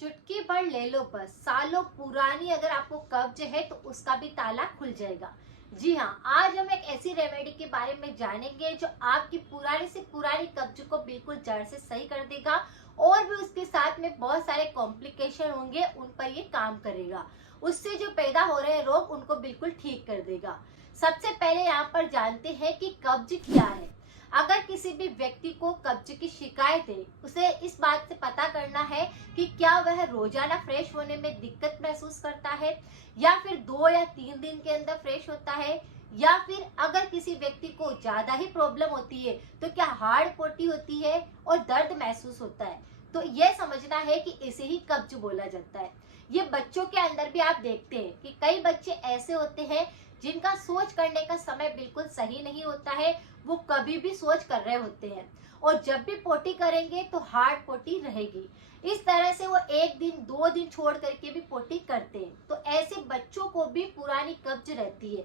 चुटकी भर ले लो बस, सालों पुरानी अगर आपको कब्ज है तो उसका भी ताला खुल जाएगा। जी हाँ, आज हम एक ऐसी रेमेडी के बारे में जानेंगे जो आपकी पुरानी से पुरानी कब्ज को बिल्कुल जड़ से सही कर देगा और भी उसके साथ में बहुत सारे कॉम्प्लिकेशन होंगे, उन पर ये काम करेगा। उससे जो पैदा हो रहे रोग उनको बिल्कुल ठीक कर देगा। सबसे पहले यहाँ पर जानते हैं कि कब्ज क्या है। अगर किसी भी व्यक्ति को कब्ज की शिकायत है, उसे इस बात से पता करना है कि क्या वह रोजाना फ्रेश होने में दिक्कत महसूस करता है या फिर 2 या 3 दिन के अंदर फ्रेश होता है, या फिर अगर किसी व्यक्ति को ज्यादा ही प्रॉब्लम होती है तो क्या हार्ड पोटी होती है और दर्द महसूस होता है। तो यह समझना है कि इसे ही कब्ज बोला जाता है। ये बच्चों के अंदर भी आप देखते हैं कि कई बच्चे ऐसे होते हैं जिनका सोच करने का समय बिल्कुल सही नहीं होता है, वो कभी भी सोच कर रहे होते हैं और जब भी पोटी करेंगे तो हार्ड पोटी रहेगी। इस तरह से वो 1 दिन 2 दिन छोड़ करके भी पोटी करते हैं, तो ऐसे बच्चों को भी पुरानी कब्ज रहती है।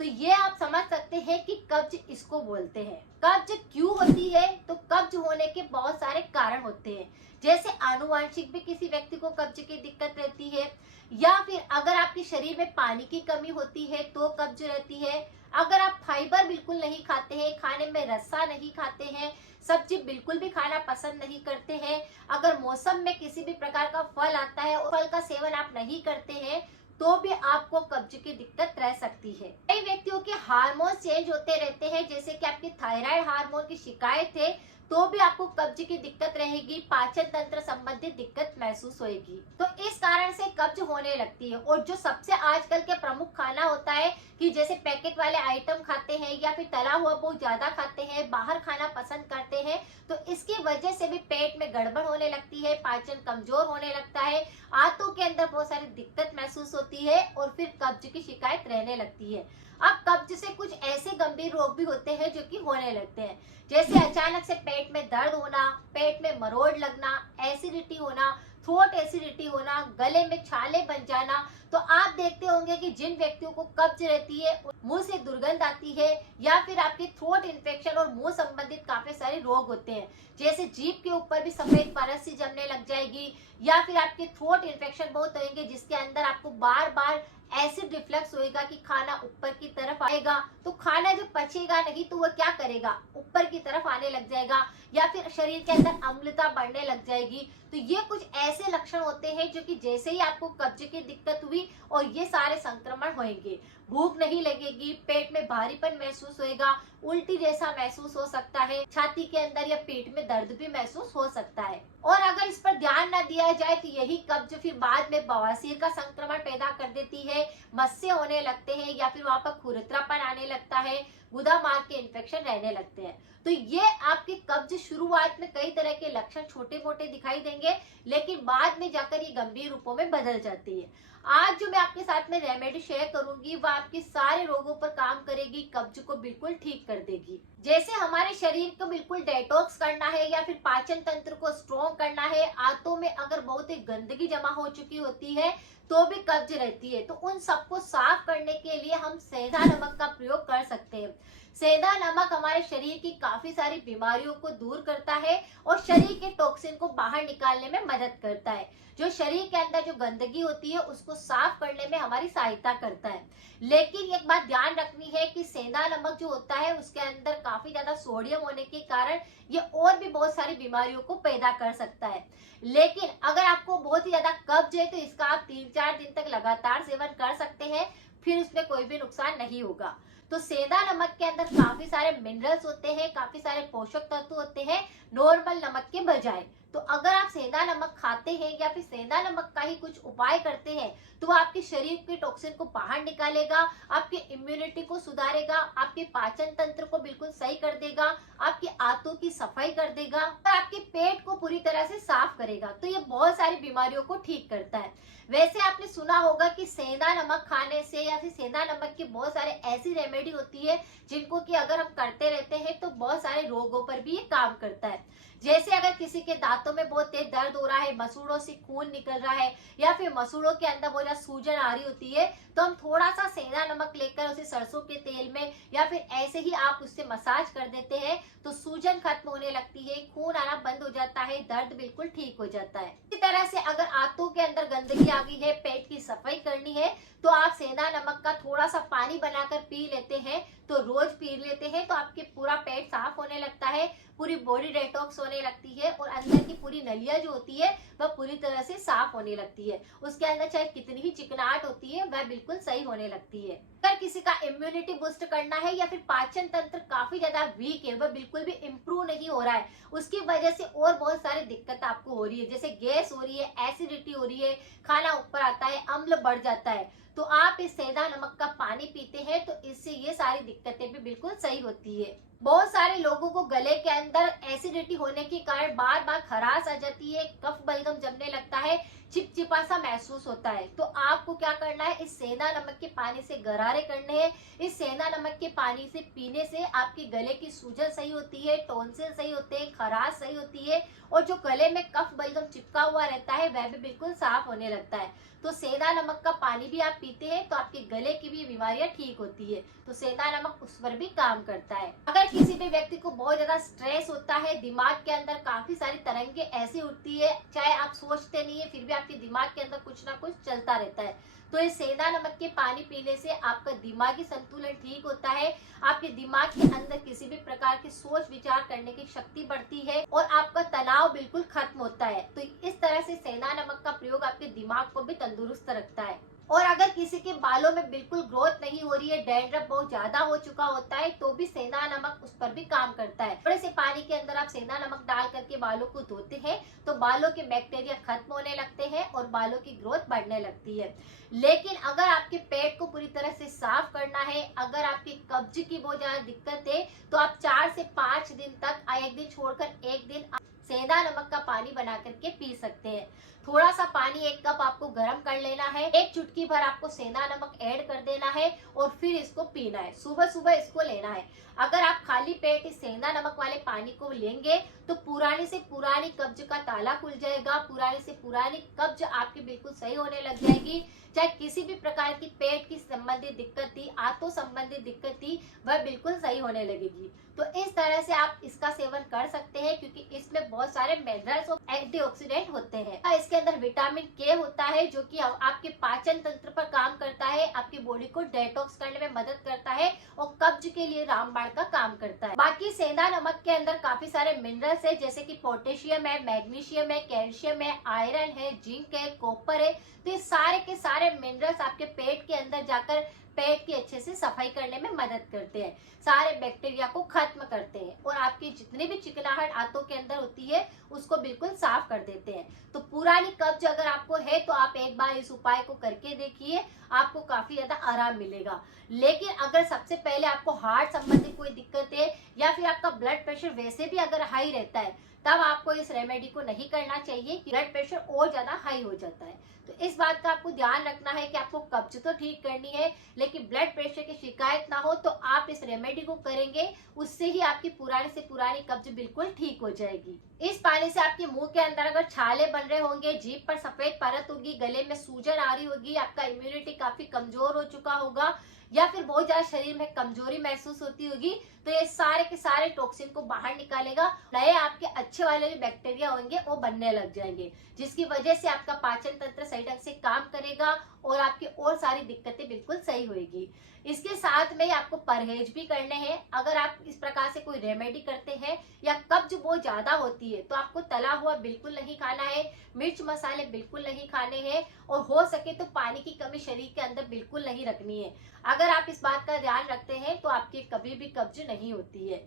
तो ये आप समझ सकते हैं कि कब्ज इसको बोलते हैं। कब्ज क्यों होती है? तो कब्ज होने के बहुत सारे कारण होते हैं, जैसे आनुवांशिक भी किसी व्यक्ति को कब्ज की दिक्कत रहती है, या फिर अगर आपके शरीर में पानी की कमी होती है तो कब्ज रहती है। अगर आप फाइबर बिल्कुल नहीं खाते हैं, खाने में रस्सा नहीं खाते हैं, सब्जी बिल्कुल भी खाना पसंद नहीं करते हैं, अगर मौसम में किसी भी प्रकार का फल आता है और फल का सेवन आप नहीं करते हैं, तो भी आपको कब्ज की दिक्कत रह सकती है। कई व्यक्तियों के हार्मोन चेंज होते रहते हैं, जैसे कि आपकी थायराइड हार्मोन की शिकायत है तो भी आपको कब्ज की दिक्कत रहेगी, पाचन तंत्र संबंधित दिक्कत महसूस होगी। तो इस कारण से कब्ज होने लगती है। और जो सबसे आजकल के प्रमुख खाना होता है कि जैसे पैकेट वाले आइटम खाते हैं या फिर तला हुआ बहुत ज्यादा खाते हैं, बाहर खाना पसंद करते हैं, तो इसकी वजह से भी पेट में गड़बड़ होने लगती है, पाचन कमजोर होने लगता है, आंतों के अंदर बहुत सारी दिक्कत महसूस होती है और फिर कब्ज की शिकायत रहने लगती है। अब कब्ज से कुछ ऐसे गंभीर रोग भी होते हैं जो कि होने लगते हैं, जैसे अचानक से पेट में दर्द होना, पेट में मरोड़ लगना, एसिडिटी होना, थ्रोट एसिडिटी होना, गले में छाले बन जाना। तो आप देखते होंगे कि जिन व्यक्तियों को कब्ज रहती है मुंह से दुर्गंध आती है, या फिर आपके थ्रोट इन्फेक्शन और मुंह संबंधित काफी सारे रोग होते हैं, जैसे जीभ के ऊपर भी सफेद परत सी जमने लग जाएगी, या फिर आपके थ्रोट इन्फेक्शन बहुत होंगे जिसके अंदर आपको बार बार एसिड रिफ्लक्स होएगा कि खाना ऊपर की तरफ आएगा, तो खाना जब पचेगा नहीं तो वह क्या करेगा, ऊपर की तरफ आने लग जाएगा, या फिर शरीर के अंदर अम्लता बढ़ने लग जाएगी। तो ये कुछ ऐसे लक्षण होते हैं जो कि जैसे ही आपको कब्ज की दिक्कत हुई और ये सारे संक्रमण होंगे, भूख नहीं लगेगी, पेट में भारीपन महसूस होएगा, उल्टी जैसा महसूस हो सकता है, छाती के अंदर या पेट में दर्द भी महसूस हो सकता है। और अगर इस पर ध्यान न दिया जाए तो यही कब्ज फिर बाद में बवासीर का संक्रमण पैदा कर देती है, मस्से होने लगते हैं, या फिर वहां पर खुरदरापन आने लगता है, गुदा मार्ग के इन्फेक्शन रहने लगते हैं। तो ये आपके कब्ज शुरुआत में कई तरह के लक्षण छोटे मोटे दिखाई देंगे, लेकिन बाद में जाकर ये गंभीर रूपों में बदल जाती है। आज जो मैं आपके साथ में रेमेडी शेयर करूंगी वह आपके सारे रोगों पर काम करेगी, कब्ज को बिल्कुल ठीक कर देगी। जैसे हमारे शरीर को बिल्कुल डेटॉक्स करना है या फिर पाचन तंत्र को स्ट्रॉन्ग करना है, आंतों में अगर बहुत ही गंदगी जमा हो चुकी होती है तो भी कब्ज रहती है, तो उन सबको साफ करने के लिए हम सेंधा नमक का प्रयोग कर सकते हैं। सेंधा नमक हमारे शरीर की काफी सारी बीमारियों को दूर करता है और शरीर के टॉक्सिन को बाहर निकालने में मदद करता है। जो शरीर के अंदर जो गंदगी होती है उसको साफ करने में हमारी सहायता करता है। लेकिन एक बात ध्यान रखनी है कि सेंधा नमक जो होता है उसके अंदर काफी ज्यादा सोडियम होने के कारण ये और भी बहुत सारी बीमारियों को पैदा कर सकता है। लेकिन अगर आपको बहुत ही ज्यादा कब्ज है तो इसका आप 3-4 दिन तक लगातार सेवन कर सकते हैं, फिर उसमें कोई भी नुकसान नहीं होगा। तो सेंधा नमक के अंदर काफी सारे मिनरल्स होते हैं, काफी सारे पोषक तत्व होते हैं नॉर्मल नमक के बजाय। तो अगर आप सेंधा नमक खाते हैं या फिर सेंधा नमक का ही कुछ उपाय करते हैं तो वो आपके शरीर के टॉक्सिन को बाहर निकालेगा, आपकी इम्यूनिटी को सुधारेगा, आपके पाचन तंत्र को बिल्कुल सही कर देगा, आपकी आंतों की सफाई कर देगा और आपके पेट को पूरी तरह से साफ करेगा। तो ये बहुत सारी बीमारियों को ठीक करता है। वैसे आपने सुना होगा कि सेंधा नमक खाने से या फिर सेंधा नमक की बहुत सारे ऐसी रेमेडी होती है जिनको कि अगर हम करते रहते हैं तो बहुत सारे रोगों पर भी ये काम करता है। जैसे अगर किसी के दांतों में बहुत तेज दर्द हो रहा है, मसूड़ों से खून निकल रहा है या फिर मसूड़ों के अंदर बहुत ज्यादा सूजन आ रही होती है, तो हम थोड़ा सा सेंधा नमक लेकर उसे सरसों के तेल में या फिर ऐसे ही आप उससे मसाज कर देते हैं तो सूजन खत्म होने लगती है, खून आना बंद हो जाता है, दर्द बिल्कुल ठीक हो जाता है। इसी तरह से अगर आंतों के अंदर गंदगी आ गई है, पेट की सफाई करनी है, तो आप सेंधा नमक का थोड़ा सा पानी बनाकर पी लेते हैं, तो रोज पी लेते हैं तो आपके पूरा पेट साफ होने लगता है, पूरी बॉडी डिटॉक्स होने लगती है और अंदर की पूरी नलियां जो होती है वह पूरी तरह से साफ होने लगती है। उसके अंदर चाहे कितनी ही चिकनाहट होती है वह बिल्कुल सही होने लगती है। अगर किसी का इम्यूनिटी बूस्ट करना है या फिर पाचन तंत्र काफी ज्यादा वीक है, वह बिल्कुल भी इम्प्रूव नहीं हो रहा है, उसकी वजह से और बहुत सारी दिक्कत आपको हो रही है, जैसे गैस हो रही है, एसिडिटी हो रही है, खाना ऊपर आता है, अम्ल बढ़ जाता है, तो आप इस सेंधा नमक का पानी पीते हैं तो इससे ये सारी दिक्कतें भी बिल्कुल सही होती है। बहुत सारे लोगों को गले के अंदर एसिडिटी होने के कारण बार बार खराश आ जाती है, कफ बलगम जमने लगता है, चिपचिपा सा महसूस होता है, तो आपको क्या करना है, इस सेंधा नमक के पानी से गरारे करने हैं। इस सेंधा नमक के पानी से पीने से आपके गले की सूजन सही होती है, टॉन्सिल सही होते हैं, खराश सही होती है और जो गले में कफ बलगम चिपका हुआ रहता है वह भी बिल्कुल साफ होने लगता है। तो सेंधा नमक का पानी भी आप पीते हैं तो आपके गले की भी बीमारियां ठीक होती है, तो सेंधा नमक उस पर भी काम करता है। अगर किसी भी व्यक्ति को बहुत ज्यादा स्ट्रेस होता है, दिमाग के अंदर काफी सारी तरंगे ऐसी उठती है, चाहे आप सोचते नहीं है फिर भी आपके दिमाग के अंदर कुछ ना कुछ चलता रहता है, तो इस सेंधा नमक के पानी पीने से आपका दिमागी संतुलन ठीक होता है, आपके दिमाग के अंदर किसी भी प्रकार की सोच विचार करने की शक्ति बढ़ती है और आपका तनाव बिल्कुल खत्म होता है। तो इस तरह से सेंधा नमक का प्रयोग आपके दिमाग को भी तंदुरुस्त रखता है। और अगर किसी के बालों में बिल्कुल ग्रोथ नहीं हो रही है, डैंड्रफ बहुत ज्यादा हो चुका होता है, तो भी सेंधा नमक उस पर भी काम करता है। थोड़े से पानी के अंदर आप सेंधा नमक डाल करके बालों को धोते हैं तो बालों के बैक्टीरिया खत्म होने लगते हैं और बालों की ग्रोथ बढ़ने लगती है। लेकिन अगर आपके पेट को पूरी तरह से साफ करना है, अगर आपकी कब्ज की बहुत ज्यादा दिक्कत है, तो आप 4 से 5 दिन तक एक दिन छोड़कर एक दिन सेंधा नमक का पानी बना करके पी सकते हैं। थोड़ा सा पानी 1 कप आपको गर्म कर लेना है, 1 चुटकी भर आपको सेंधा नमक ऐड कर देना है और फिर इसको पीना है, सुबह सुबह इसको लेना है। अगर आप खाली पेट इस सेंधा नमक वाले पानी को लेंगे तो पुरानी से पुरानी कब्ज का ताला खुल जाएगा, पुरानी से पुरानी कब्ज आपकी बिल्कुल सही होने लग जाएगी। चाहे किसी भी प्रकार की पेट की संबंधित दिक्कत थी, आंतों संबंधित दिक्कत थी, वह बिल्कुल सही होने लगेगी। तो इस तरह से आप इसका सेवन कर सकते हैं क्योंकि इसमें बहुत सारे मिनरल्स और एंटीऑक्सीडेंट होते हैं। इसके अंदर विटामिन के होता है जो कि आपके पाचन तंत्र पर काम करता है, आपकी बॉडी को डेटॉक्स करने में मदद करता है और कब्ज के लिए रामबाण का काम करता है। बाकी सेंधा नमक के अंदर काफी सारे मिनरल्स है, जैसे कि पोटेशियम है, मैग्नीशियम है, कैल्शियम है, आयरन है, जिंक है, कॉपर है। तो ये सारे के सारे मिनरल्स आपके पेट के अंदर जाकर पेट की अच्छे से सफाई करने में मदद करते हैं, सारे बैक्टीरिया को खत्म करते हैं और आपकी जितनी भी चिकनाहट आंतों के अंदर होती है उसको बिल्कुल साफ कर देते हैं। तो पुरानी कब्ज अगर आपको है तो आप एक बार इस उपाय को करके देखिए, आपको काफी ज्यादा आराम मिलेगा। लेकिन अगर सबसे पहले आपको हार्ट संबंधी कोई दिक्कत है या फिर आपका ब्लड प्रेशर वैसे भी अगर हाई रहता है, तब आपको इस रेमेडी को नहीं करना चाहिए, ब्लड प्रेशर और ज्यादा हाई हो जाता है। तो इस बात का आपको ध्यान रखना है कि आपको कब्ज तो ठीक करनी है लेकिन ब्लड प्रेशर की शिकायत ना हो, तो आप इस रेमेडी को करेंगे, उससे ही आपकी पुरानी से पुरानी कब्ज बिल्कुल ठीक हो जाएगी। इस पानी से आपके मुंह के अंदर अगर छाले बन रहे होंगे, जीभ पर सफेद परत होगी, गले में सूजन आ रही होगी, आपका इम्यूनिटी काफी कमजोर हो चुका होगा या फिर बहुत ज्यादा शरीर में कमजोरी महसूस होती होगी, तो ये सारे के सारे टॉक्सिन को बाहर निकालेगा, नए आपके अच्छे वाले जो बैक्टीरिया होंगे वो बनने लग जाएंगे, जिसकी वजह से आपका पाचन तंत्र सही ढंग से काम करेगा और आपकी और सारी दिक्कतें बिल्कुल सही होगी। इसके साथ में आपको परहेज भी करने हैं। अगर आप इस प्रकार से कोई रेमेडी करते हैं या कब्ज बहुत ज्यादा होती है तो आपको तला हुआ बिल्कुल नहीं खाना है, मिर्च मसाले बिल्कुल नहीं खाने हैं और हो सके तो पानी की कमी शरीर के अंदर बिल्कुल नहीं रखनी है। अगर आप इस बात का ध्यान रखते हैं तो आपकी कभी भी कब्ज नहीं होती है।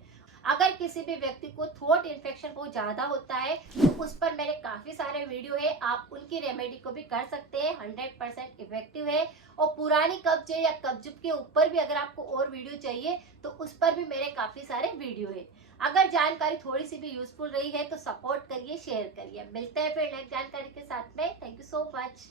अगर किसी भी व्यक्ति को थ्रोट इन्फेक्शन बहुत ज्यादा होता है तो उस पर मेरे काफी सारे वीडियो है, आप उनकी रेमेडी को भी कर सकते हैं, 100% इफेक्टिव है। और पुरानी कब्ज या कब्ज के ऊपर भी अगर आपको और वीडियो चाहिए तो उस पर भी मेरे काफी सारे वीडियो है। अगर जानकारी थोड़ी सी भी यूजफुल रही है तो सपोर्ट करिए, शेयर करिए। मिलते हैं फिर नेक्स्ट जानकारी के साथ में। Thank you so much.